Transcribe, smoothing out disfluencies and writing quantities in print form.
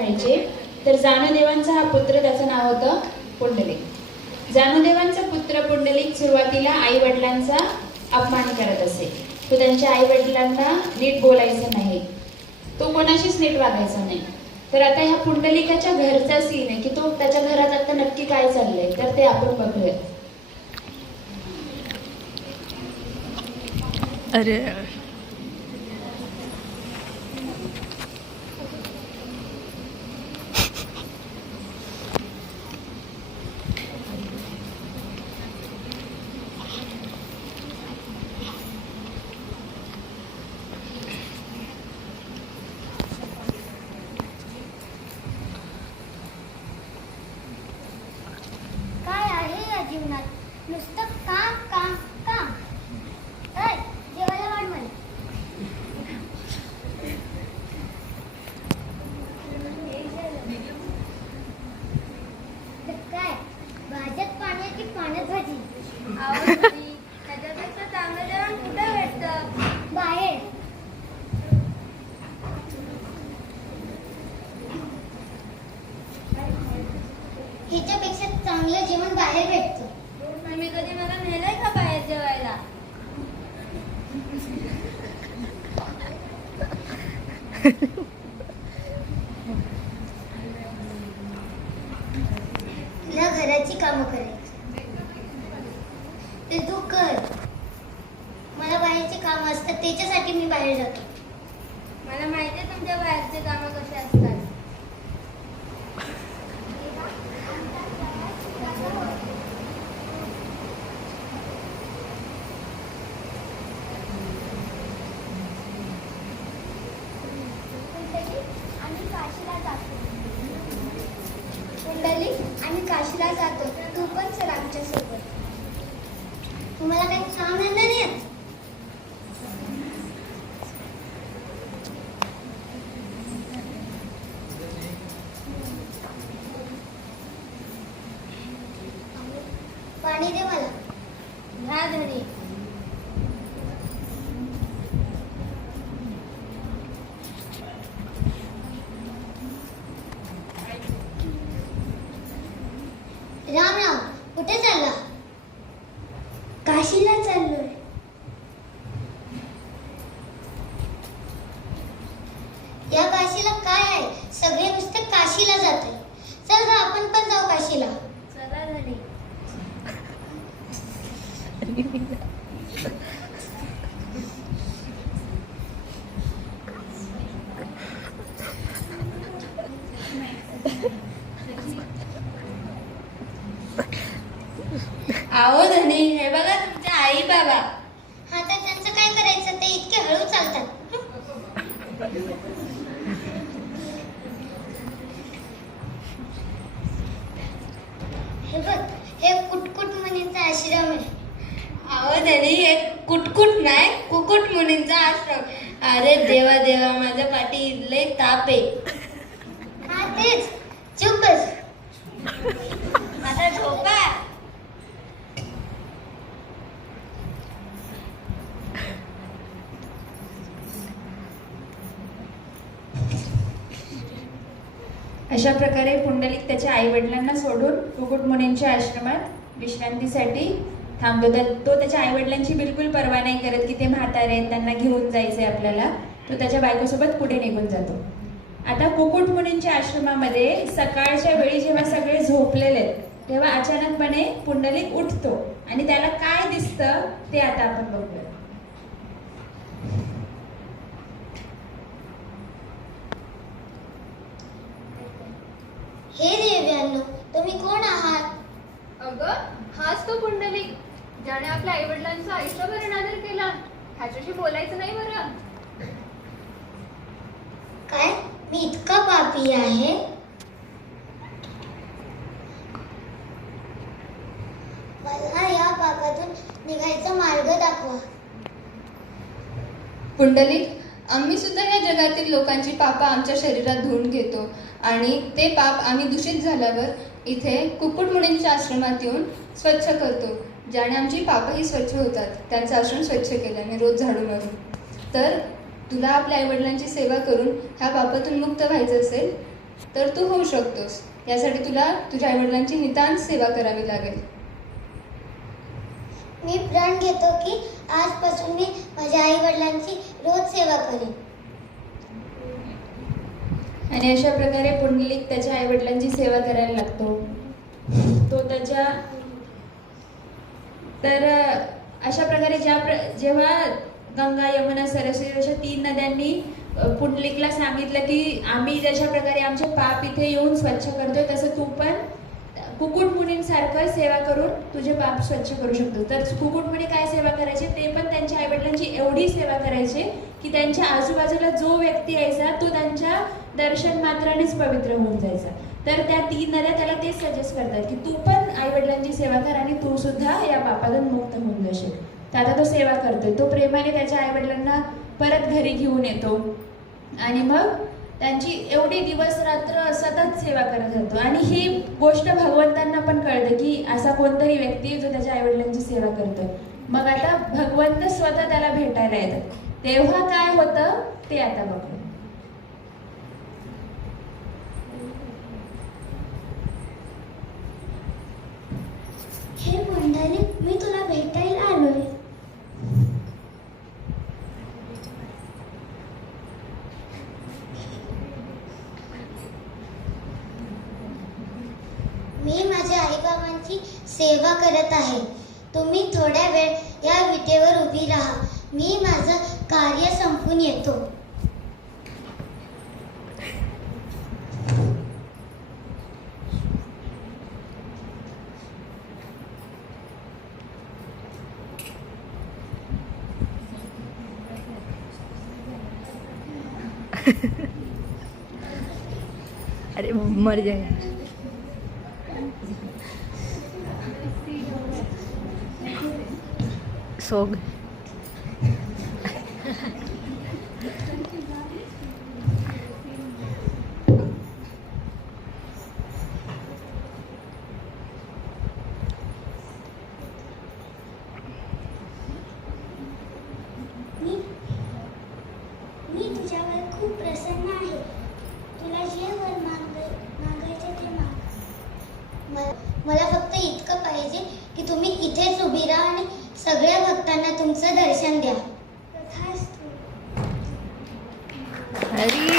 तर जानुदेवांचा हा पुत्र, त्याचं नाव होतं पुंडलिक. जानुदेवांचा पुत्र पुंडलिक सुरुवातीला आई वडिलांचा अपमान करत असे. तो त्यांच्या आई वडिलांना नीट बोलायचं नाही, तो कोणाशीच नीट वागायचा नाही. तर आता ह्या पुंडलिकाच्या घरचा सीन आहे की तो त्याच्या घरात आता नक्की काय चाललंय, तर ते आपण बघूया. अरे काय आहे या जीवनात नुसतं काम काम काम. ऐ, जेवायला वाढ मला. तर काय भाज्यात पाण्याची पाण्यात भाजी. त्याच्यापेक्षा चांगलं जेवण कुठं भेटतं? बाहेर. ह्याच्यापेक्षा चांगलं जेवण बाहेर भेटतं. पण मी कधी मला नेलंय का बाहेर जेवायला? तुला घराची कामं करायची ते तू कर. मला बाहेरची कामं असतात, त्याच्यासाठी मी बाहेर जातो. मला माहितीये तुमच्या बाहेरचे कामं कसे असतात. आम्ही काशीला जातो. पुंडलिक, आम्ही काशीला जातो, तू पण चल आमच्या सोबत. तुम्हाला काही काम धंदा नाही आहेत? पाणी दे मला. ह्या धनी राम राम, कुठे चालला? काशीला चाललोय. या काशीला काय आहे? सगळे नुसते काशीला जाते. चल ग, आपण पण जाऊ काशीला. चला धनी. आओ धनी, हे बघा तुमचे आई बाबा. हा, तर त्यांचं काय करायचं? ते इतके हळू चालतात. हे बघ, हे कुटकुट मुनींचा आश्रम आहे. अहो धनी, हे कुटकुट नाही, कुकुट मुनींचा आश्रम. अरे देवा देवा, माझ्या पाठी लय ताप आहे. हा तेच, चुप बस. माझा झोपा. अशा प्रकारे पुंडलिक त्याच्या आई वडिलांना सोडून कुकुट मुनींच्या आश्रमात विश्रांतीसाठी थांबतो. तो त्याच्या आई वडिलांची बिलकुल पर्वा नाही करत की ते म्हातारे आहेत, त्यांना घेऊन जायचंय आपल्याला. तो त्याच्या बायकोसोबत पुढे निघून जातो. आता कुकुट मुनींच्या आश्रमामध्ये सकाळच्या वेळी जेव्हा सगळे झोपलेले आहेत, तेव्हा अचानकपणे पुंडलिक उठतो आणि त्याला काय दिसतं ते आता आपण बघूया. हे देव्यांनो, तुम्ही कोण आहात? अगं, हाच तो पुंडलिक ज्याने आपल्या आई वडिलांचा आयुष्यभर अनादर केला. ह्याच्याशी बोलायचं नाही बरं. काय मी इतका पापी आहे? मला या पापातून निघायचा मार्ग दाखवा. पुंडलिक, आम्ही सुद्धा या जगातील लोकांची पापं आमच्या शरीरात धुवून घेतो आणि ते पाप आम्ही दूषित झाल्यावर इथे कुक्कुट मुनींच्या आश्रमात येऊन स्वच्छ करतो, ज्याने आमची पापही स्वच्छ होतात. त्यांचं आश्रम स्वच्छ केल्याने रोज झाडू मारून. तर तुला आपल्या आईवडिलांची सेवा करून ह्या पापातून मुक्त व्हायचं असेल तर तू होऊ शकतोस. यासाठी तुला तुझ्या आईवडिलांची नितांत सेवा करावी लागेल. मी प्रण घेतो की आजपासून मी माझ्या आई वडिलांची रोज सेवा करेन. आणि अशा प्रकारे पुंडलिक त्याच्या आईवडिलांची सेवा करायला लागतो. तो त्याच्या तर अशा प्रकारे जेव्हा गंगा, यमुना, सरस्वती अशा 3 नद्यांनी पुंडलिकला सांगितलं की आम्ही जशा प्रकारे आमचे पाप इथे येऊन स्वच्छ करतोय, तसं तू पण कुकुट मुनींसारखं सेवा करून तुझे पाप स्वच्छ करू शकतो. तर कुकुट मुनी काय सेवा करायचे, ते पण त्यांच्या आईवडिलांची एवढी सेवा करायचे की त्यांच्या आजूबाजूला जो व्यक्ती यायचा तो त्यांच्या दर्शन मात्रानेच पवित्र होऊन जायचा. तर त्या 3 नद्या त्याला तेच सजेस्ट करतात की तू पण आईवडिलांची सेवा कर आणि तू सुद्धा या पापातून मुक्त होऊन जाशील. तर आता तो सेवा करतोय. तो प्रेमाने त्याच्या आईवडिलांना परत घरी घेऊन येतो आणि मग त्यांची एवढी दिवस रात्र सतत सेवा करत राहतो. आणि ही गोष्ट भगवंतांना पण कळतं की असा कोणतरी व्यक्ती जो त्याच्या आईवडिलांची सेवा करतोय. मग आता भगवंत स्वतः त्याला भेटायला येतात. तेव्हा काय होतं ते आता बघू. हे पुंडलिक, मी तुला भेटायला आलोय. मी माझ्या आईबाबांची सेवा करत आहे. तुम्ही थोड्या वेळ या विटेवर उभी राहा. मी माझं कार्य संपवून येतो. अरे मर जाएगा. सो गए. मी तुझ्यावर खूप प्रसन्न आहे. तुला जे वर मागायचे ते माग. मला फक्त इतकं पाहिजे की तुम्ही इथेच उभी राहा आणि सगळ्या भक्तांना तुमचं दर्शन द्या. तथास्तु. अरे